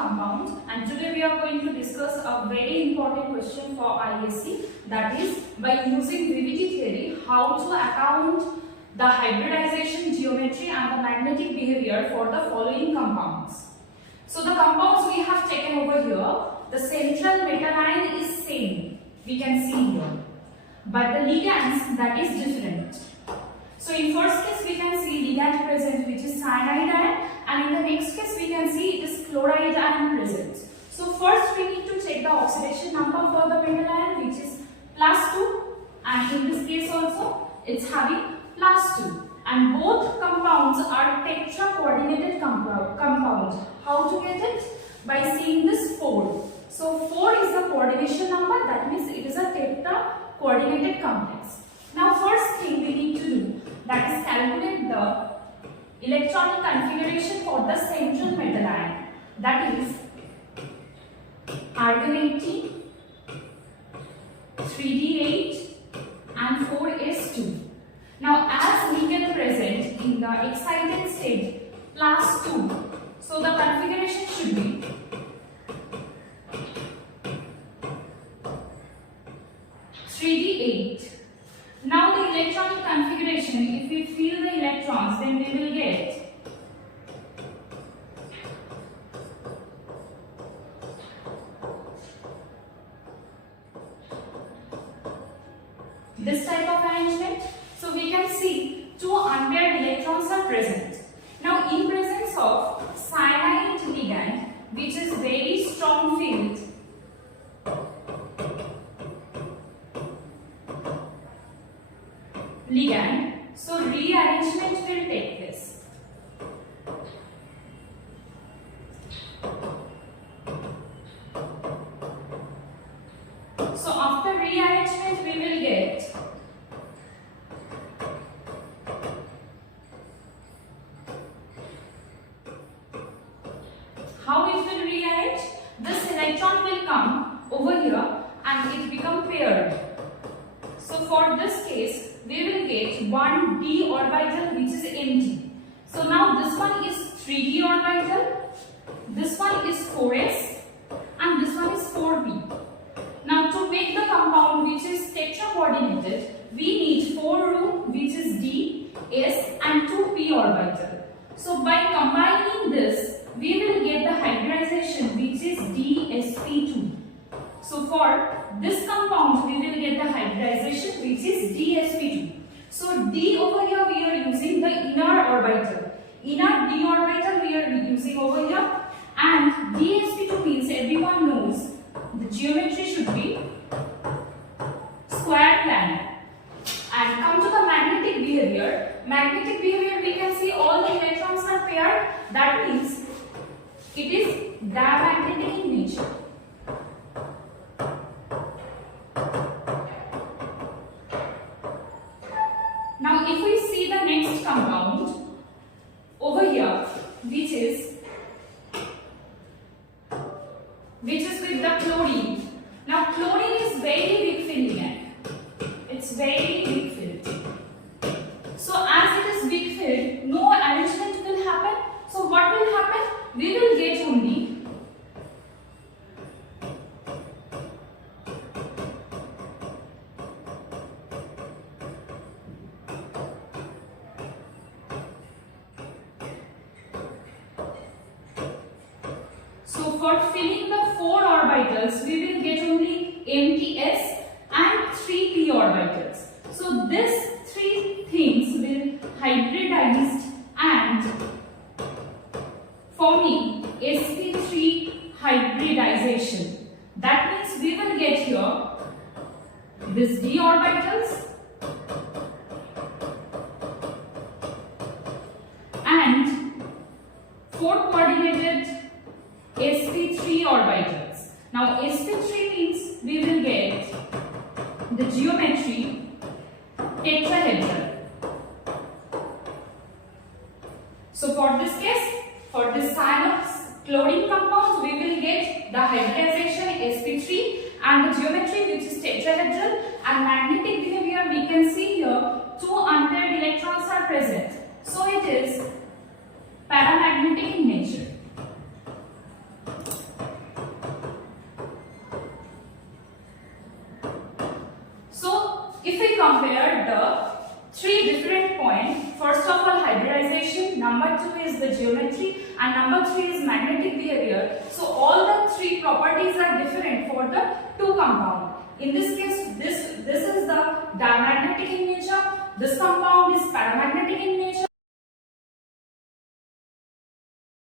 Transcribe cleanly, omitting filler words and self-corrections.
compound, and today we are going to discuss a very important question for ISC, that is by using gravity theory how to account the hybridization geometry and the magnetic behavior for the following compounds. So the compounds we have taken over here, the central metal ion is same, we can see here, but the ligands that is different. So in first case we can see ligand present which is cyanide ion, and in the next case we can see it is chloride ion present. So first we need to check the oxidation number for the metal ion, which is +2, and in this case also it's having +2, and both compounds are tetra-coordinated compounds. How to get it? By seeing this 4. So 4 is the coordination number, that means it is a tetra-coordinated complex. Now first thing we need to do, that is calculate the electronic configuration for the central metal ion, that is argon 18, 3d8 and 4s2. Now as nickel present in the excited state +2, so the configuration should be (3d8). Now the electronic configuration, if we fill the electrons, then we will get this type of arrangement. So we can see 2 unpaired electrons are present. Now in presence of cyanide ligand, which is very strong field, ligand, so rearrangement will take place. So after rearrangement we will get how it will rearrange. This electron will come over here and it become paired. So for this case we will get one d orbital which is empty. So now this one is 3d orbital, this one is 4s, and this one is 4p. Now to make the compound which is tetra-coordinated, we need 4 room which is d, s and 2p orbital. So by combining this, we will get the hybridization which is dsp2. So for this compound we will get the hybridization which is dsp2. So d over here we are using the inner orbital. Inner d orbital we are using over here, and dsp2 means everyone knows the geometry should be square planar. And come to the magnetic behavior. Magnetic behavior, we can see all the electrons are paired, that means it is diamagnetic in nature. Now if we see the next compound over here, which is with the chlorine. Now chlorine is very weak field ligand. It's very weak field. So as it is weak field, no arrangement will happen. So what will happen? We will get only so for filling the 4 orbitals, we will get only empty s and 3p orbitals. So these 3 things will hybridize and forming sp3 hybridization. That means we will get here this d orbitals and 4 coordinated sp3 orbitals. Now sp3 means we will get the geometry tetrahedral. So for this case, for this chlorine compound, we will get the hybridization sp3 and the geometry which is tetrahedral, and magnetic behavior we can see here 2 unpaired electrons are present. So it is paramagnetic in nature. three different points. First of all, hybridization, number two is the geometry, and number three is magnetic behavior. So all the three properties are different for the two compound. In this case, this is the diamagnetic in nature, this compound is paramagnetic in nature.